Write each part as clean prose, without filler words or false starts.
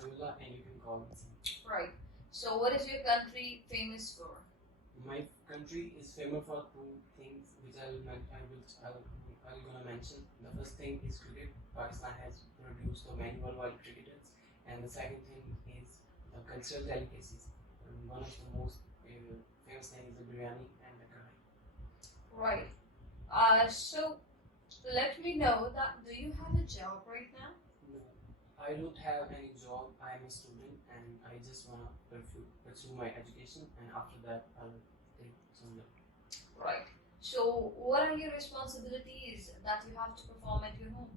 Samula, and you can call me Sam. Right. So what is your country famous for? My country is famous for two things, which I'm gonna mention. The first thing is cricket. Pakistan has produced so many worldwide cricketers, and the second thing is the cultural delicacies. And one of the most famous things is the biryani and the curry. Right. So let me know that do you have a job right now? No, I don't have any job. I am a student, and I just wanna pursue my education, and after that I'll take some job. Right. So what are your responsibilities that you have to perform at your home?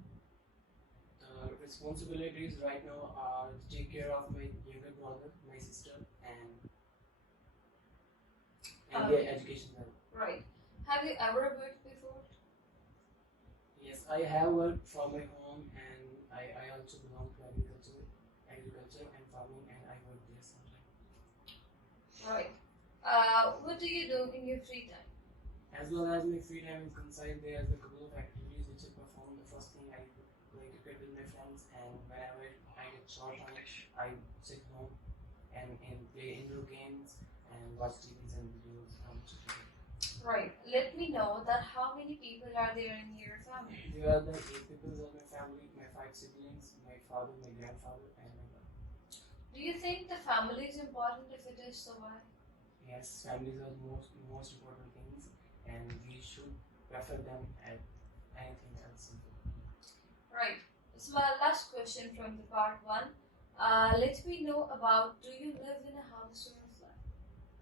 The responsibilities right now are to take care of my younger brother, my sister, and their education level. Right. Have you ever worked before? Yes, I have worked from my home, and I also belong to agriculture and farming, and I work there sometimes. Right. What do you do in your free time? As well as my free time is concerned, there's a couple of activities which I perform. The first thing, I play cricket with my friends, and whenever I get short time, I sit home and play indoor games and watch TVs and videos on YouTube. Right. Let me know that how many people are there in your family? There are the 8 people of my family, my 5 siblings, my father, my grandfather, and my mother. Do you think the family is important? If it is, so why? Yes, families are the most important things, and we should prefer them at anything else. Right. It's my last question from the part 1. Let me know about do you live in a house or a flat?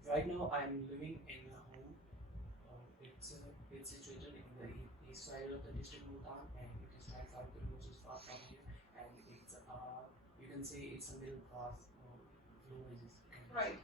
Right now, I'm living in a home. It's situated in the east side of the district Bhutan, and it is 5 kilometers far from here. And it's you can say it's a middle class villages. Right.